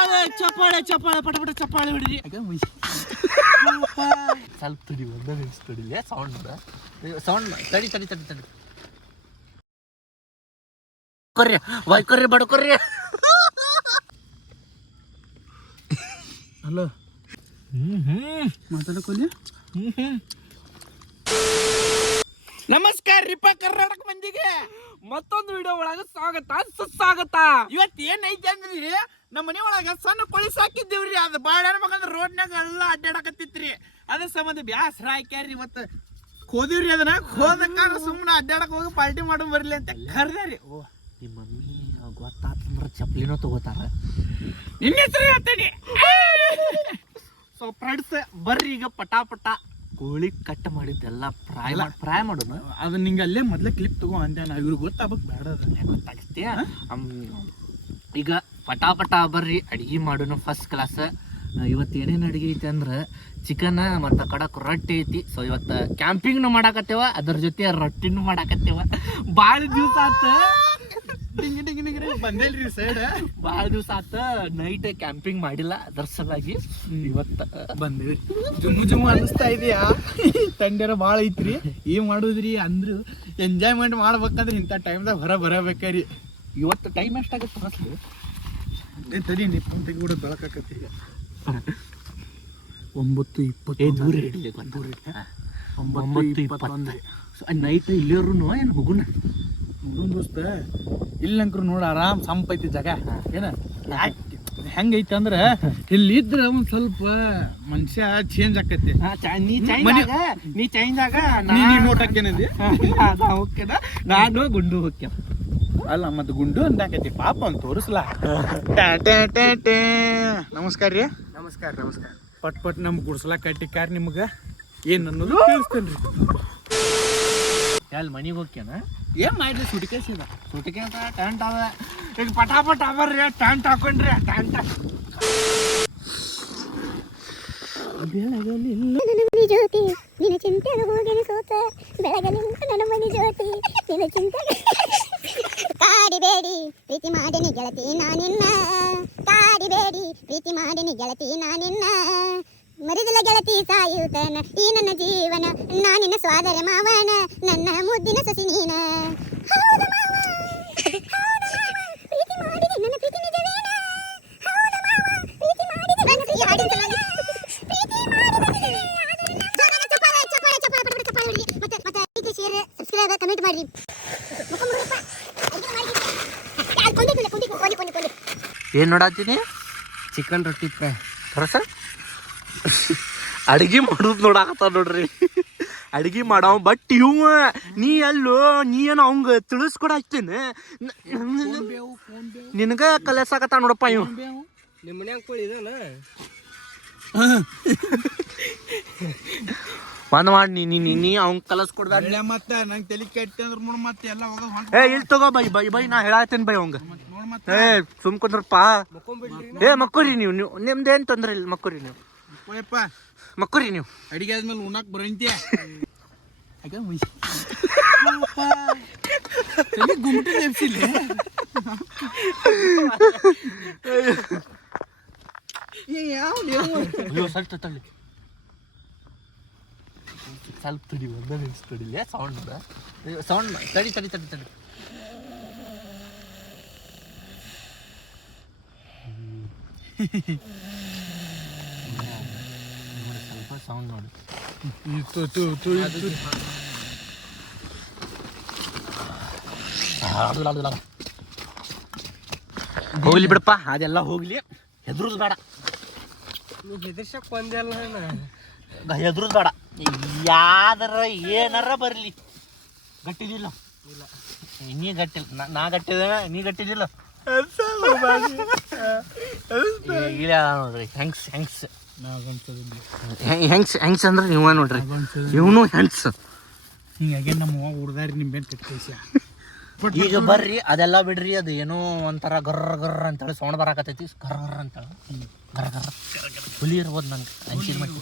ಚಪ್ಪಾಳೆ ಚಪ್ಪಾಳೆ ಚಪ್ಪಾಳೆ ಪಟ ಪಟ ಚಪ್ಪಾಳೆ ಹೊಡಿರಿ ಸ್ವಲ್ಪ ತಡಿ ಒಂದೇ ನಿಮಿಷ ತಡಿಲೆ ಸೌಂಡ್ ಸೌಂಡ್ ತಡಿ ತಡಿ ತಡಿ ತಡಿ. ಕೊರ್ರಿ ವಾಯ್ಕೊರ್ರಿ ಬಡ್ಕೊರ್ರಿ ಹಲೋ. ಹ್ಮ್ ನಮಸ್ಕಾರ ರೀಪ ಕರ್ನಾಟಕ ಮಂದಿಗೆ. ಮತ್ತೊಂದು ವಿಡಿಯೋ ಒಳಗ ಸ್ವಾಗತ, ಸುಸ್ವಾಗತ. ಇವತ್ತು ಏನೈತಿ ಅಂದ್ರಿ? ನಮ್ಮ ಮನೆ ಒಳಗ ಸಣ್ಣ ಕೊಳಿ ಸಾಕಿದ್ದೀವ್ರಿ. ಅದು ಬಾಳ ಮಗಂದ್ರ ರೋಡ್ನಾಗ ಎಲ್ಲ ಅಡ್ಡಾಡಕತ್ತಿತ್ರಿ ಅದ್ರ ಸಂಬಂಧ ಬ್ಯಾಸರ ಹಾಕ್ಯಾರ್ರಿ ಇವತ್ತು. ಹೋದಿವ್ರಿ ಅದನ್ನ. ಹೋದಕ್ಕಾರ ಸುಮ್ಮನೆ ಅಡ್ಡಾಡಕ್ ಹೋಗಿ ಪಾರ್ಟಿ ಮಾಡೋ ಬರ್ಲಿ ಅಂತ ಕರ್ದಾರಿ. ಓ, ನಿಮ್ಮ ಮಮ್ಮಿ ಗೊತ್ತಾತಂದ್ರ ಚಪ್ಲಿನೂ ತಗೋತಾರ. ನಿನ್ನೆ ಹೆಸರು ಹೇಳ್ತೇನೆ. ಸೊ ಫ್ರೆಂಡ್ಸ್ ಬರ್ರಿ ಈಗ ಪಟಾಪಟ. ಕೋಳಿ ಕಟ್ ಮಾಡಿದ್ದೆಲ್ಲ ಫ್ರೈ ಮಾಡಿ ಫ್ರೈ ಮಾಡೋಣ ಅದು ನಿಂಗೆ ಅಲ್ಲೇ ಮೊದಲೇ ಕ್ಲಿಪ್ ತಗೋ ಅಂದೆ ನಾ ಇವ್ರಿಗೆ ಗೊತ್ತಾಗಬೇಕು. ಬೇಡ ಗೊತ್ತಾಗತ್ತೆ ಈಗ ಪಟಾಪಟ ಬರ್ರಿ ಅಡುಗೆ ಮಾಡೋಣ ಫಸ್ಟ್ ಕ್ಲಾಸ್ ಇವತ್ತು ಏನೇನು ಅಡುಗೆ ಐತಿ ಅಂದ್ರೆ ಚಿಕನ್ ಮತ್ತು ಕಡಕ್ ರೊಟ್ಟಿ ಐತಿ. ಸೊ ಇವತ್ತು ಕ್ಯಾಂಪಿಂಗ್ನು ಮಾಡಾಕತ್ತೇವ ಅದ್ರ ಜೊತೆ ರೊಟ್ಟಿನೂ ಮಾಡಾಕತ್ತೇವ. ಭಾಳ ದಿವಸ ಆತ. ಡಿಂಗ್ ಡಿಂಗ್ ಡಿಂಗ್ ಡಿಂಗ್ ಬಂದೇಲ್ರಿ ಸೈಡ್ ಭಾಳ ದಿವಸ ಆತ ನೈಟ್ ಕ್ಯಾಂಪಿಂಗ್ ಮಾಡಿಲ್ಲ ಅದ್ರ ಸಲುವಾಗಿ ಇವತ್ತು. ಬಂದೇವಿ ಜುಮ್ ಜುಮ್ಮು ಅನಿಸ್ತಾ ಇದೆಯಾ? ತಂಡ್ಯಾರ ಭಾಳ ಐತ್ರಿ. ಏನ್ ಮಾಡುದ್ರಿ? ಅಂದ್ರು ಎಂಜಾಯ್ಮೆಂಟ್ ಮಾಡ್ಬೇಕಂದ್ರೆ ಇಂಥ ಟೈಮ್ದಾಗ ಹೊರ ಬರಬೇಕ್ರಿ. ಇವತ್ತು ಟೈಮ್ ಎಷ್ಟಾಗತ್ತೆ ಫಸ್ಲು ಏ ತಡಿ ನಿಪ್ಪನ್ ತೆಗಿಬಿಡ ಬೆಳಕಾಕತ್ತಿ. ಈಗ ಒಂಬತ್ತು ಇಪ್ಪತ್ತು ದೂರ ಇಡಲಿ ದೂರ ಒಂಬತ್ತು ಇಪ್ಪತ್ತೊಂದು. ನೈಟ್ ಇಲ್ಲಿಯವ್ರು ಏನು ಹೋಗುಣ ಹುಡುಗನ್ ದೋಸ್ತ ಇಲ್ಲಂಕ್ರು ನೋಡ ಆರಾಮ್ ಸಂಪೈತಿ ಜಾಗ. ಏನ? ಹೆಂಗೈತಿ ಅಂದ್ರ ಇಲ್ಲಿ ಇದ್ರ ಒಂದ್ ಸ್ವಲ್ಪ ಮನುಷ್ಯ ಚೇಂಜ್ ಆಕೈತಿ. ನೀ ಚೇಂಜ್ ಆಗ ನೀ ನೋಟ್ ಹೋಗ್ತೇನ ನಾನು ಗುಂಡು ಹೋಗ್ತೇವ ಅಲ್ಲ ಮತ್ತೆ ಗುಂಡು ಅಂದಾಕೈತಿ. ಪಾಪ ಅಂತ ತೋರಿಸ್ಲಾ. ನಮಸ್ಕಾರ ರೀ. ನಮಸ್ಕಾರ ನಮಸ್ಕಾರ. ಪಟ್ ಪಟ್ ನಮ್ ಗುಡ್ಸ್ಲಾ ಕಟ್ಟಿಕಾರ ನಿಮ್ಗೆ? ಏನು ಅನ್ನೋದು ತಿಳಿಸ್ತೇನ್ರಿ. ಎಲ್ಲಿ ಮನೆಗೆ ಹೋಗ್ಯಾನ? ಏನ್ ಮಾಡ್ರಿ ಸೀದ. ಸುಟಿಕೆ ಅಂತ ಟೆಂಟ್ ಅದ. ಈಗ ಪಟಾಪಟ್ ಅವರ್ರಿ ಟೆಂಟ್ ಹಾಕೊಂಡ್ರಿ ಟೆಂಟ್ ಮನೆ ಜ್ಯೋತಿ ನಿನ್ನ ಚಿಂತೆ ಹೋಗಿನ ಸೋತ. ಬೆಳಗಲಿಂದ ನನ್ನ ಮನೆ ಜ್ಯೋತಿ. ನಿನ್ನ ಚಿಂತೆಗೆ ಕಾಡಿಬೇಡಿ ಪ್ರೀತಿ ಮಾಡಿನಿ ಗೆಳತಿ ನಾನಿನ್ನ. ಕಾಡಿಬೇಡಿ ಪ್ರೀತಿ ಮಾಡಿನಿ ಗೆಳತಿ ನಾನಿನ್ನ. ಮರಿದಿಲ್ಲ ಗೆಳತಿ ಸಾಯುತನ. ಈ ನನ್ನ ಜೀವನ ನಾನಿನ ಸ್ವಾದರ ಮಾವನ, ನನ್ನ ಮುದ್ದಿನ ಸಸಿ ನೀನ. ಏನ್ ನೋಡತ್ತೀನಿ? ಚಿಕನ್ ರೊಟ್ಟಿ ಫ್ರೈ ಅಡಿಗೆ ಮಾಡೋದು ನೋಡಾಕತ್ತ ನೋಡ್ರಿ. ಅಡಿಗೆ ಮಾಡವ ಬಟ್ ಇವ ನೀ ಎಲ್ಲೋ ನೀ ಏನೋ ಅವಂಗ ತಿಳಿಸ್ಕೊಡಾಕ್ತೇನೆ ನಿನಗ ಕಲಸಾಕತ್ತ ನೋಡಪ್ಪ ಇವ. ನಿಮ್ಮ ಮನ್ಯಾಗ ಕೋಳಿ ಇದಾನ? ಒಂದ್ ಮಾಡಿ ನೀ ನೀ ನೀ ಅವ್ನ್ ಕಲಸ್ಕೊಡ್ಬೇಡ ಒಳ್ಳೆ ಮತ್ತೆ ನಂಗೆ ತಲೆ ಕೆಟ್ಟಿ ಅಂದ್ರೆ ನೋಡ್ ಮತ್ತೆ ಎಲ್ಲ ಹೋಗೋದು ಏ ಇಲ್ಲಿ ತಗೋ ಬೈ ಬೈ ಬೈ ನಾ ಹೇಳತ್ತೇನೆ ಬೈ ಅವಂಗ. ಏ ಸುಮ್ ಕುಂದ್ರಪ್ಪ. ಏ ಮಕ್ಕೋರಿ ನೀವು ನೀವು ನಿಮ್ದೇನ್ ತೊಂದ್ರೆ ಇಲ್ಲ ಮಕ್ಕೋರಿ ನೀವು. ಓಯಪ್ಪ ಮಕ್ಕರಿ ನೀವು. ಅಡಿಗೆ ಆದ್ಮೇಲೆ ಉಣ್ಣಾಕ್ ಬರಂತ್ಯ? ಗುಮ್ಟಿ ನೆಪ್ಸಿಲ್ಲ ಅಯ್ಯೋ ಸ್ವಲ್ಪ ತಳ್ಳಿ ಸ್ವಲ್ಪ ತಡಿ ಒಂದೇ ನಿಮಿಷ ತಡಿಲೆ ಸೌಂಡ್ ಸೌಂಡ್ ತಡಿ ತಡಿ ತಡಿ ತಡಿ. ನೋಡಿ, ಸ್ವಲ್ಪ ಸೌಂಡ್ ನೋಡಿ ಹೋಗ್ಲಿ ಬಿಡಪ್ಪ ಅದೆಲ್ಲ ಹೋಗ್ಲಿ ಹೆದ್ರದ್ ಬೇಡ ಹೆದರ್ಸಕ್ ಬಂದಲ್ಲ ಹೆದ್ರದ್ ಬೇಡ ಯಾವ್ದಾರ ಏನಾರ ಬರಲಿ ಗಟ್ಟಿದಿಲ್ಲ ಇಲ್ಲ ನೀ ಗಟ್ಟಿಲ್ಲ ನಾ- ಗಟ್ಟಿದ ನೀ ಗಟ್ಟಿದಿಲ್ಲ ಇಲ್ಲ ನೋಡ್ರಿ ಥ್ಯಾಂಕ್ಸ್ ಹೆಂಗ್ಸ್ ಹೆಂಗ್ಸ್ ಹೆಂಗ್ಸ್ ಅಂದ್ರೆ ನೀವ ನೋಡ್ರಿ? ಇವನು ಹೆಂಗ್ಸ್ ಹಿಂಗಾಗಿ ನಮ್ಮ ಹುಡ್ದಾರಿ ನಿಂಬೆನ್ ಕಟ್ಕೈಸ್ಯ ಈಗ ಬರ್ರಿ ಅದೆಲ್ಲ ಬಿಡ್ರಿ ಅದು ಏನೋ ಒಂಥರ ಗರ್ರ ಗರ್ರ ಅಂತೇಳಿ ಸೌಂಡ್ ಬರಾಕತ್ತೈತಿ ಗರ್ರ ಗರ್ರ ಅಂತೇಳಿ. ಗರ್ರ ಗರ್ರ. ಹುಲಿ ಇರ್ಬೋದು ನಂಗೆ ಅಂಚಿನ ಮಟ್ಟ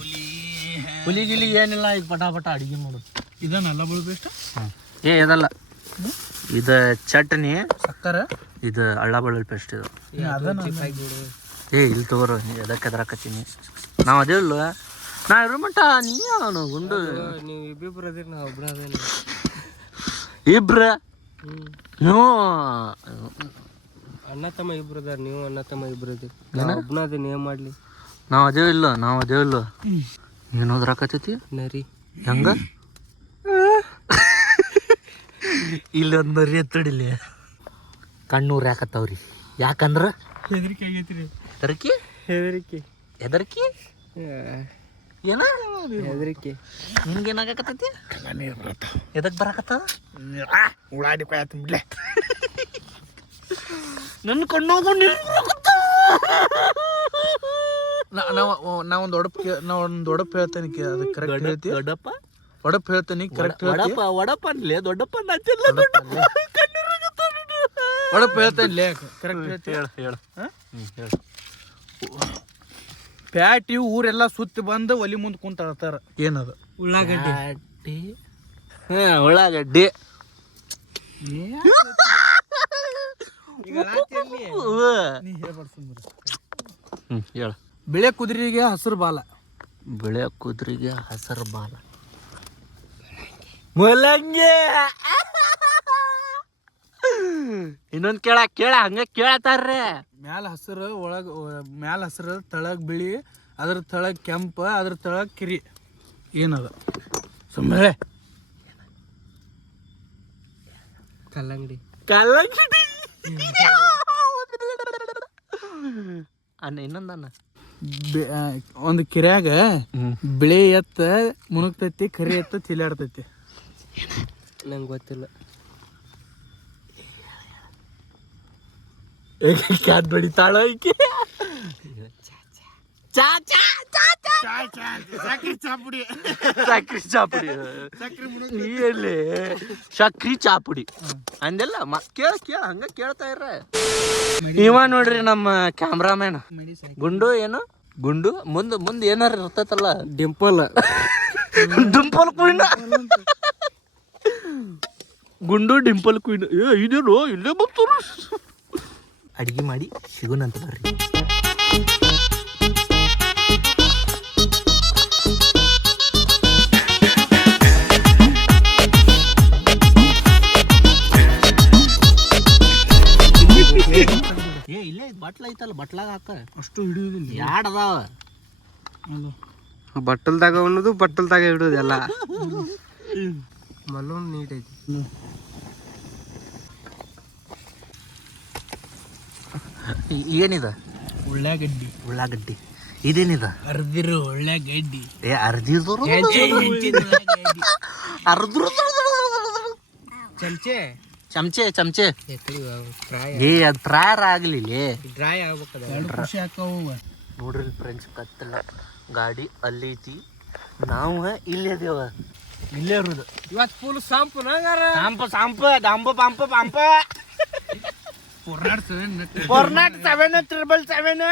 ಹುಲಿ ಗಿಲಿ ಏನಿಲ್ಲ ಈಗ ಪಟ ಪಟ ಅಡಿಗೆ ಮಾಡೋದು. ಇದನ್ನೆಲ್ಲ ಬೆಷ್ಟ ಏ ಇದಲ್ಲ. ಇದು ಚಟ್ನಿ ಸಕ್ಕರೆ? ಇದು ಅಳ್ಳ ಬೆಳ್ಳುಳ್ಳಿ ಪೇಸ್ಟ್ ಇದು. ಅದನ್ನ ಏ ಇಲ್ಲಿ ತಗೋರು ಎದಕ್ಕೆ ಎದ್ರಾಕತ್ತೀನಿ? ನಾವು ಅದೇ ಇಲ್ಲ ನಾ ಇರೋ ಮಟ್ಟ ನೀ ಅವನು ಗುಂಡು? ನೀವು ಇಬ್ಬಿಬ್ರು ಅದಿರಿ ನಾವು ಒಬ್ರ ಅದೇ ಇಬ್ರ? ನೀವು ಅಣ್ಣ ತಮ್ಮ ಇಬ್ರು ಅದಾರ ನೀವು ಅಣ್ಣ ತಮ್ಮ ಇಬ್ರು ಅದಿರಿ. ನಾ ಒಬ್ನ ಅದೇನಿ ಏನ್ ಮಾಡ್ಲಿ? ನಾವು ಅದೇ ಇಲ್ಲ ನಾವು ಅದೇ ಇಲ್ಲ. ಏನು ಓದ್ರಾಕತ್ತೈತಿ ನರಿ. ಹೆಂಗ? ಇಲ್ಲೊಂದು ನರಿ ಎತ್ತಡಿಲ್ಲ ಕಣ್ಣೂರ್ ಯಾಕತ್ತವ್ರಿ? ಯಾಕಂದ್ರ? ಹೆದರಿಕೆ ಆಗೈತ್ರಿ. ಹೆದರಿಕೆ? ಹೆದರಿಕೆ. ಎದರ್ಕಿ ಏನ? ಹೆದರಿಕೆ. ನಿನ್ಗೇನಾಗತ್ತೈತಿ ಎದಕ್ ಬರಾಕತ್ತದ ಉಳ್ಳಾಡಿ ಕೊಯ್ಯಾತ ಬಿಡ್ಲೆ ನನ್ನ ಕಣ್ಣಾಗ ನೀರ್ ನಾ- ನಾವು ನಾ ಒಂದು ಒಡಪ್ ನಾ ಒಂದು ಒಡಪ್ ಹೇಳ್ತೇನೆ ಕೇ- ಅದು ಕರೆಕ್ಟ್ ಹೇಳ್ತಿ. ದೊಡ್ಡಪ್ಪ ಒಡಪ್ ಹೇಳ್ತೇನೆ ಕರೆಕ್ಟ್ ಒಡಪ್ಪ ವಡಪ್ಪ ಅನ್ಲೇ ದೊಡ್ಡಪ್ಪ ನಚ್ಚಿಲ್ಲ ದೊಡ್ಡಪ್ಪ ಒಡಪ್ ಹೇಳ್ತೇನೆ ಕರೆಕ್ಟ್ ಹೇಳ್ತಿ. ಹೇಳು ಹೇಳು. ಹಾ? ಹೇಳು. ಪ್ಯಾಟಿ ಊರೆಲ್ಲ ಸುತ್ತಿ ಬಂದು ಒಲಿ ಮುಂದೆ ಕುಂತ ಅಳ್ತಾರ ಏನದು? ಉಳ್ಳಾಗಡ್ಡಿ. ಪ್ಯಾಟಿ? ಹಾ ಉಳ್ಳಾಗಡ್ಡಿ. ಹೇಳು. ಬಿಳೆ ಕುದುರೆಗೆ ಹಸಿರು ಬಾಲ. ಬಿಳೆ ಕುದುರೆಗೆ ಹಸಿರು ಬಾಲ. ಮೂಲಂಗಿ ಇನ್ನೊಂದ್ ಕೇಳ ಕೇಳ ಹಂಗ ಕೇಳತಾರ್ರಿ. ಮ್ಯಾಲ ಹಸಿರು ಒಳಗ ಮ್ಯಾಲ ಹಸಿರು ತಳಗ್ ಬಿಳಿ ಅದ್ರ ತಳಗ್ ಕೆಂಪ ಅದ್ರ ತಳಗ್ ಕಿರಿ. ಏನದ? ಸುಮ್ಮನೆ ಕಲ್ಲಂಗಡಿ. ಕಲ್ಲಂಗಡಿ. ಅನ್ನ ಇನ್ನೊಂದು ಅನ್ನ ಬೆ- ಆ, ಒಂದು ಕಿರ್ಯಾಗ ಬಿಳಿ ಎತ್ತ ಮುನುಗ್ತೈತಿ ಕರಿ ಎತ್ತ ತಿಲಾಡ್ತೈತಿ ನಂಗೆ ಗೊತ್ತಿಲ್ಲ. ಕ್ಯಾಟ್ ಬಡಿತಾಳ ಈಕೆ ಚಾ ಚಾ ಚಾ ಚಾ. ಸಕ್ರಿ ಚಾಪುಡಿ. ನೀ ಎಲ್ಲಿ ಸಕ್ರಿ ಚಾಪುಡಿ. ಅಂದೆಲ್ಲ ಕೇಳ ಕೇಳ ಹಂಗ ಕೇಳ್ತಾ ಇರ ಇವ ನೋಡ್ರಿ ನಮ್ಮ ಕ್ಯಾಮ್ರಾಮ್ಯಾನ್ ಗುಂಡು ಏನು? ಗುಂಡು? ಮುಂದ್ ಮುಂದ್ ಏನಾರ ಇರ್ತೈತಲ್ಲ? ಡಿಂಪಲ್. ಡಿಂಪಲ್ ಕುಯ್ನ ಗುಂಡು ಡಿಂಪಲ್ ಕುಯ್ನ ಏ ಇದೇನು? ಇಲ್ಲೇ ಬಂತು ಅಡಿಗೆ ಮಾಡಿ ಸಿಗುನಂತ ಬರ್ರಿ. ಏ ಇಲ್ಲೇ ಬಟ್ಲ ಐತಲ್ಲ ಬಟ್ಲಾಗ ಹಾಕ ಅಷ್ಟು ಹಿಡಿಯುದಿಲ್ಲ. ಯಾಡ್ ಅದಾವ? ಬಟ್ಟಲ್ದಾಗ ಉಣ್ಣೋದು ಬಟ್ಟಲ್ದಾಗ ಇಡುದು ಎಲ್ಲ. ಮಲ್ಲೊಂದು ನೀಟ್ ಐತಿ. ಏನಿದ? ಉಳ್ಳಾಗಡ್ಡಿ. ಉಳ್ಳಾಗಡ್ಡಿ. ಇದೇನಿದ? ಅರ್ದಿರು ಉಳ್ಳಾಗಡ್ಡಿ. ಏ ಅರ್ದಿದ್ರು ಅರ್ದ್ರು ಚಮಚೆ? ಚಮಚೆ ಚಮಚೆ. ಏ ಅದು ಪ್ರಾಯರ್ ಆಗ್ಲಿ ಡ್ರೈ ಆಗ್ಬೇಕದ. ನೋಡ್ರಿ ಫ್ರೆಂಡ್ಸ್ ಕತ್ತಲ್ಲ ಗಾಡಿ ಅಲ್ಲಿ ಐತಿ ನಾವು ಇಲ್ಲೇ ಅದೇವ ಇಲ್ಲೇ ಇರೋದು. ಇವತ್ತು ಫುಲ್ ಸಾಂಪು ನಂಗಾರ. ಸಾಂಪ ಸಾಂಪ ದಾಂಬ ಪಾಂಪ ಪಾಂಪ. Four nought four nought seven triple seven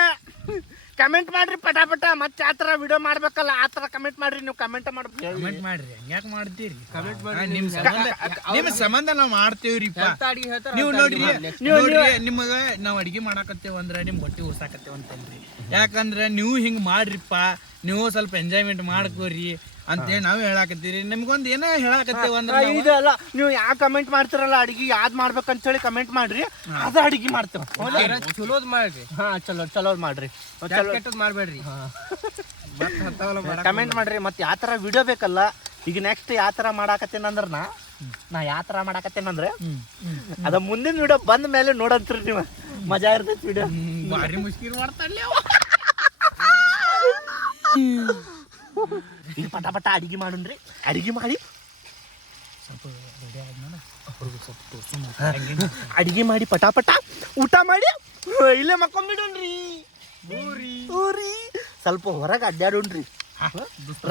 comment ಮಾಡ್ರಿ ಪಟಾಪಟ ಪಟ ಮತ್ತೆ ಆ ಥರ ವಿಡಿಯೋ ಮಾಡ್ಬೇಕಲ್ಲ ಆ ಥರ ಕಮೆಂಟ್ ಮಾಡ್ರಿ ನೀವು ಕಮೆಂಟ್ ಮಾಡ್ಬೇಕು. ಕಮೆಂಟ್ ಮಾಡ್ರಿ ಯಾಕೆ ಮಾಡ್ತೀರಿ? ಕಮೆಂಟ್ ಹಾ, ಮಾಡ್ರಿ. ನಿಮ್ ಸಂಬಂಧ ನಿಮ್ಮ ಸಂಬಂಧ ನಾವ್ ಮಾಡ್ತೀವ್ರಿ ನೀವು ನೋಡ್ರಿ. ನೋಡ್ರಿ ನಿಮಗ ನಾವ್ ಅಡಿಗೆ ಮಾಡಾಕತ್ತೇವ ಅಂದ್ರ ನಿಮ್ ಹೊಟ್ಟಿ ಉರ್ಸಾಕತ್ತೇವ ಅಂತಲ್ರಿ ಯಾಕಂದ್ರ ನೀವು ಹಿಂಗ್ ಮಾಡ್ರಿಪ್ಪ ನೀವು ಸ್ವಲ್ಪ ಎಂಜಾಯ್ಮೆಂಟ್ ಮಾಡ್ಕೋರಿ. ಅಂತೇಳಿ ನಾವು ಹೇಳಾಕತ್ತೀರಿ. ನಿಮ್ಗೊಂದು ಏನೋ ಹೇಳಾಕತ್ತೇವ ಅಂದ್ರ ನಾವು- ಇದಲ್ಲ ನೀವು ಯಾ ಕಮೆಂಟ್ ಮಾಡ್ತಿರಲ್ಲ ಅಡಿಗೆ ಯಾವ್ದು ಮಾಡ್ಬೇಕಂತ ಹೇಳಿ ಕಮೆಂಟ್ ಮಾಡ್ರಿ. ಅದ ಅಡಿಗೆ ಮಾಡ್ತೇವೆ. ಚಲೋದ್ ಮಾಡ್ರಿ. ಹಾ ಚಲೋ ಚಲೋ ಮಾಡ್ರಿ. ಕೆಟ್ಟ ಕೆಟ್ಟದ್ ಮಾಡ್ಬೇಡ್ರಿ? ಮತ್ತ್ ಹತ್ತಾವಲ್ಲ ಮಾಡಕ್ ಕಮೆಂಟ್ ಮಾಡ್ರಿ. ಮತ್ತೆ ಯಾವ ತರ ವಿಡಿಯೋ ಬೇಕಲ್ಲ ಈಗ ನೆಕ್ಸ್ಟ್ ಯಾವ ತರ ಮಾಡಾಕತ್ತೇನಂದ್ರ ನಾ. ನಾ ಯಾವ ಥರ ಮಾಡಾಕತ್ತೇನಂದ್ರೆ. ಅದ ಮುಂದಿನ ವಿಡಿಯೋ ಬಂದ ಮೇಲೆ ನೋಡಂತ್ರಿ ನೀವು. ಮಜಾ ಇರ್ತೈತಿ ವಿಡಿಯೋ ಮುಷ್ಕಿರ್ ಮಾಡ್ತಾ ಇಲ್ಲ ಮಾಡ್ತಾನೆ ಈಗ ಪಟ ಪಟ ಅಡಿಗೆ ಮಾಡುನ್ರಿ ಅಡಿಗೆ ಮಾಡಿ. ಅಡಿಗೆ ಮಾಡಿ ಪಟ ಪಟ ಊಟ ಮಾಡಿ ಇಲ್ಲೇ ಮಕ್ಕೊಂಬಿಡೋಣ್ರಿ. ಊರಿ. ಸ್ವಲ್ಪ ಹೊರಗೆ ಅಡ್ಡಾಡೋಣ್ರಿ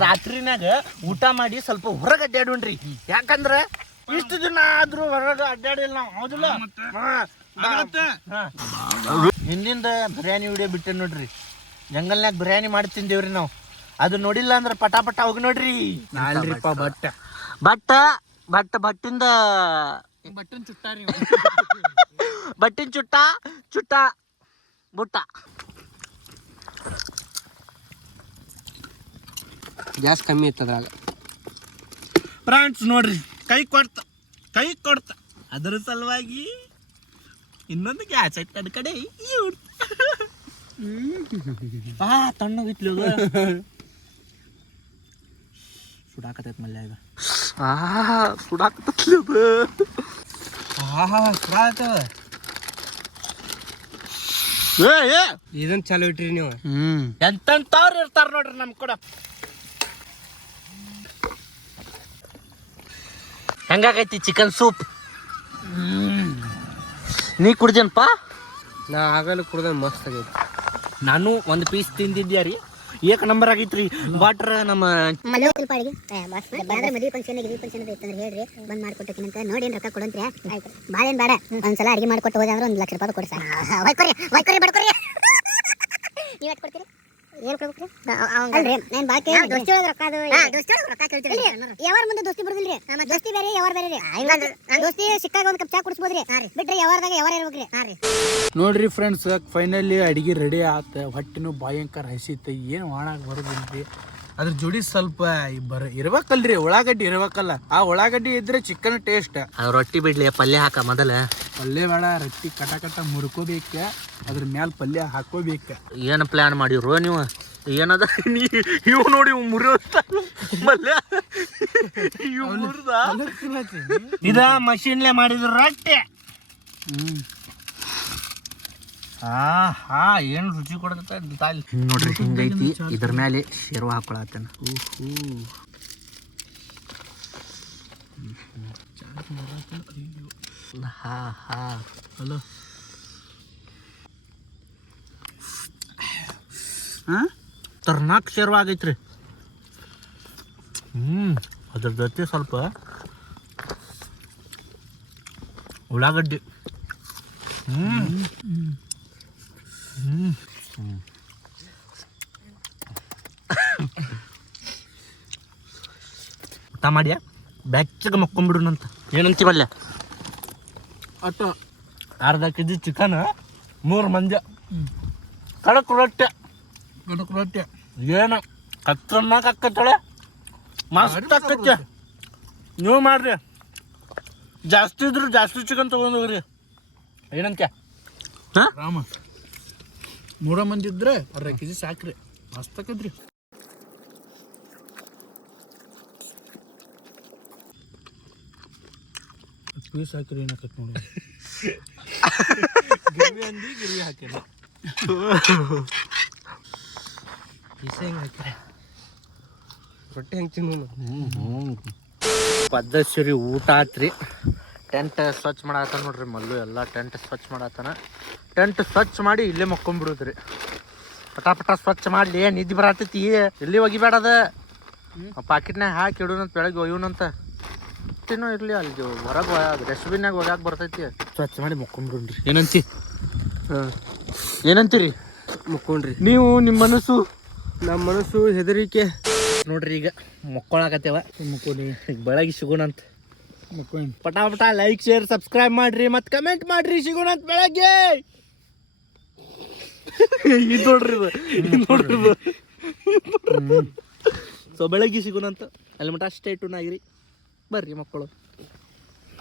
ರಾತ್ರಿನಾಗ ಊಟ ಮಾಡಿ ಸ್ವಲ್ಪ ಹೊರಗೆ ಅಡ್ಡಾಡೋಣ್ರಿ ಯಾಕಂದ್ರೆ ಇಷ್ಟು ದಿನ ಆದ್ರೂ ಹೊರಗೆ ಅಡ್ಡಾಡಿಲ್ಲ ನಾವು ಹೌದಿಲ್ಲ. ಹಿಂದಿಂದ ಬಿರಿಯಾನಿ ವಿಡಿಯೋ ಬಿಟ್ಟೆ ನೋಡ್ರಿ. ಜಂಗಲ್ನಾಗ ಬಿರಿಯಾನಿ ಮಾಡಿ ತಿಂದೇವ್ರಿ ನಾವು. ಅದು ನೋಡಿಲ್ಲ ಅಂದ್ರೆ ಪಟ ಪಟ ಹೋಗಿ ನೋಡ್ರಿ. ನಾಲ್ರಿಪ್ಪ ಬಟ್ಟ ಬಟ್ಟ ಬಟ್ಟ ಬಟ್ಟಿಂದ ಬಟ್ಟಿನ ಚುಟ್ಟ ನೀವು ಬಟ್ಟಿನ ಚುಟ್ಟ ಚುಟ್ಟ ಬುಟ್ಟ. ಗ್ಯಾಸ್ ಕಮ್ಮಿ ಇತ್ತು ಫ್ರೆಂಡ್ಸ್ ನೋಡ್ರಿ ಕೈ ಕೊಡ್ತ ಕೈ ಕೊಡ್ತ. ಅದರ ಸಲುವಾಗಿ ಇನ್ನೊಂದು ಗ್ಯಾಸ್ ಐತೆ ಕಡೆ ಕಡೆ ತಣ್ಣಗಿತ್ಲು ಅದು ಸುಡಾಕತೈತ್ ಮಲ್ಯ ಈಗ. ಆ ಸುಡಾಕತೈತ್ಲಿ ಅದು. ಆಹಾ ಸುಡಾತವ ಏ ಏ. ಇದನ್ನ ಚಾಲು ಇಟ್ರಿ ನೀವು. ಹ್ಮ್. ಎಂತೆಂತವ್ರು ಇರ್ತಾರ ನೋಡ್ರಿ ನಮ್ ಕೂಡ. ಹೆಂಗಾಗೈತಿ ಚಿಕನ್ ಸೂಪ್ ನೀ ಕುಡ್ದೇನಪ್ಪ ನಾ ಆಗಲೇ ಕುಡ್ದ ಮಸ್ತ್ ಆಗೈತಿ. ನಾನು ಒಂದು ಪೀಸ್ ತಿಂದಿದ್ದೆ ರೀ? ಏಕ ನಂಬರ್ ಆಗೈತ್ರಿ. ಬಾಟ್ರ ನಮ್ಮ ಮನೆ ಸ್ವಲ್ಪ ಅಡಿಗೆ ಯಾವ್ದಾರ ಮದುವೆ ಫಂಕ್ಷನ್ ಗಿರಿ ಫಂಕ್ಷನ್ ಇತ್ತಂದ್ರೆ ಹೇಳ್ರಿ. ಬಂದ್ ಮಾಡ್ಕೊಟ್ಟಿನಿ ಅಂತ ನೋಡಿ ರೊಕ್ಕ ಕೊಡಂತ್ರಿ. ಆಯ್ತು ಬಾಳೇನ್ ಬೇಡ. ಒಂದ್ಸಲ ಅಡಿಗೆ ಮಾಡ್ಕೊಟ್ಟು ಹೋದ್ರೆ ಒಂದ್ ಲಕ್ಷ ರೂಪಾಯಿ ಕೊಡಿ ಸರ್ ವೈಕೊರಿ ವೈಕೊರಿ ಬಡ್ಕೊರಿ ನೀವ್ ಕೊಡ್ತೀರಿ? ಏನ್ ಕೊಡ್ಬೇಕ್ರಿ ಅಲ್ರಿ. ನಾನ್ ಬಾಕಿ ದೋಸ್ತಿ ಒಳಗ ರೊಕ್ಕ ಅದು ದೋಸ್ತಿ ಒಳಗ ರೊಕ್ಕ ಕೇಳ್ತೀರಿ ಯಾವಾರ ಮುಂದೆ ದೋಸ್ತಿ ಬರುದಿಲ್ರಿ? ದೋಸ್ತಿ ಬೇರೆ ಯಾವಾರ ಬೇರೆ ರೀ? ದೋಸ್ತಿ ಸಿಕ್ಕಾಗ ಒಂದು ಕಪ್ ಚಾ ಕುಡಿಸ್ಬೋದ್ರಿ? ಬಿಟ್ರೆ ಯಾವಾರದಾಗ ಯಾವಾರ ಇರ್ಬೇಕ್ರಿ? ನೋಡ್ರಿ ಫ್ರೆಂಡ್ಸ್ ಫೈನಲಿ ಅಡಿಗೆ ರೆಡಿ ಆತ. ಹೊಟ್ಟಿನೂ ಭಯಂಕರ ಹಸಿತ. ಏನು ಮಾಡಕ್ ಬರೋದಿಲ್ರಿ? ಅದ್ರ ಜೋಡಿ ಸ್ವಲ್ಪ ಬರ ಇರ್ಬೇಕಲ್ರಿ ಉಳ್ಳಾಗಡ್ಡಿ ಇರ್ಬೇಕಲ್ಲ. ಆ ಉಳ್ಳಾಗಡ್ಡಿ ಇದ್ರೆ ಚಿಕನ್ ಟೇಸ್ಟ್ ರೊಟ್ಟಿ ಬಿಡ್ಲಿ ಪಲ್ಯ ಹಾಕ ಮೊದಲ. ಪಲ್ಯ ಬೇಡ ರೊಟ್ಟಿ ಕಟ ಕಟ ಮುರ್ಕೋಬೇಕ. ಅದ್ರ ಮ್ಯಾಲ ಪಲ್ಯ ಹಾಕೋಬೇಕ. ಏನು ಪ್ಲಾನ್ ಮಾಡಿರೋ ನೀವು? ಏನದ? ನೀ ಇವ್ ನೋಡಿ ಮುರ್ದ? ಇದ ಮಷೀನ್ಲೆ ಮಾಡಿದ್ರು ರೊಟ್ಟಿ. ಹ್ಮ್. ಹಾ ಏನು ರುಚಿ ಕೊಡ್ತೈತೆ ನೋಡ್ರಿ ಹಿಂಗೈತಿ ಇದ್ರ ಮೇಲೆ ಶೇರ್ವ ಹಾಕೊಳತ್ತೇನ. ಹಾ ಹಾ ಹಲೋ ಹಾ ತರ್ನಾಕ್ ಶೇರ್ವ ಆಗೈತ್ರಿ. ಹ್ಮ್ ಅದ್ರ ಜೊತೆ ಸ್ವಲ್ಪ ಉಳ್ಳಾಗಡ್ಡಿ. ಹ್ಮ್ ಹ್ಮ್. ಹ್ಮ್. ಊಟ ಮಾಡ್ಯಾ? ಬೆಚ್ಚಗೆ ಮಕ್ಕೊಂಬಿಡುನಂತ ಏನಂತಿ ಮಲ್ಯ ಅಟ ಅರ್ಧ ಕೆ ಜಿ ಚಿಕನ್ ಮೂರು ಮಂದಿ ಕಡಕ್ ರೊಟ್ಟೆ. ಕಡಕ್ ರೊಟ್ಟಿ. ಏನು ಕತ್ತನ್ನಾಕ ಆಕತ್ತಳೆ ಮಸ್ತ್ ಆಕತ್ತೆ ನೀವು ಮಾಡ್ರಿ. ಜಾಸ್ತಿ ಇದ್ರೆ ಜಾಸ್ತಿ ಚಿಕನ್ ತೊಗೊಂಡೋಗ್ರಿ ಹೋಗ್ರಿ. ಏನಂತ್ಯ? ಹಾಂ? ರಾಮ. ಮೂರ ಮಂದಿ ಇದ್ರೆ ಅರ್ಧ ಕೆ ಜಿ ಸಾಕ್ರಿ. ಮಸ್ತ್ ಆಕದ್ರಿ ಪೀಸ್ ಹಾಕಿರಿ ಏನಾಕತ್ ನೋಡಿ. ಗಿರ್ವಿ ಅಂದಿ ಗಿರ್ವಿ ಹಾಕಿರಿ ಪಿಸ ಹೆಂಗ್ ಹಾಕಿರಿ ರೊಟ್ಟಿ ಹೆಂಗ್ ತಿನ್ನು ಪದ್ಧತಿ ಊಟ ಆತ್ರಿ. ಟೆಂಟ್ ಸ್ವಚ್ಛ ಮಾಡತ್ತಾನ ನೋಡ್ರಿ ಮಲ್ಲು ಎಲ್ಲ ಟೆಂಟ್ ಸ್ವಚ್ಛ ಮಾಡತ್ತಾನ ಟೆಂಟ್ ಸ್ವಚ್ಛ ಮಾಡಿ ಇಲ್ಲೇ ಮಕ್ಕೊಂಬಿಡುದ್ರಿ ಪಟ ಪಟ ಸ್ವಚ್ಛ ಮಾಡ್ಲಿ ನಿದ್ದೆ ಬರತೈತಿ? ಎಲ್ಲಿ ಒಗಿಬೇಡದ ಪಾಕಿಟ್ನಾಗ ಹಾಕಿ ಇಡೋನಂತ ಬೆಳಗ್ಗೆ ಒಯ್ಯುನಂತ ತಿನ್ನೋ ಇರ್ಲಿ ಅಲ್ಲಿ ಹೊರಗೆ ಡಸ್ಟ್ಬಿನ್ನಾಗ ಒಗ್ಯಾಕ ಬರ್ತೈತಿ. ಸ್ವಚ್ಛ ಮಾಡಿ ಮಕ್ಕೊಂಬಿಡ್ರಿ ಏನಂತಿ? ಏನಂತೀರಿ? ಮಕ್ಕೊಂಡ್ರಿ. ನೀವು ನಿಮ್ಮ ಮನಸ್ಸು? ನಮ್ಮ ಮನಸ್ಸು ಹೆದರಿಕೆ. ನೋಡ್ರಿ ಈಗ ಮಕ್ಕೊಳಕತ್ತೇವ. ಮಕ್ಕೊಂಡಿ ಈಗ ಬೆಳಗ್ಗೆ ಸಿಗೋಣಂತ ಮಕ್ಕೊಂಡು ಪಟಾ ಪಟ ಲೈಕ್ ಶೇರ್ ಸಬ್ಸ್ಕ್ರೈಬ್ ಮಾಡ್ರಿ ಮತ್ತು ಕಮೆಂಟ್ ಮಾಡ್ರಿ ಸಿಗೋಣ ಅಂತ ಬೆಳಗ್ಗೆ. ಇದು ನೋಡ್ರಿ ಇದು. ಇದು ನೋಡ್ರಿ ಸೊ ಬೆಳಗ್ಗೆ ಸಿಗೋಣ ಅಂತ ಅಲ್ಲಿ ಮಟ್ಟ ಅಷ್ಟೇ ಇಟ್ಟು ನಾಗಿರಿ. ಬರ್ರಿ ಮಕ್ಕಳು.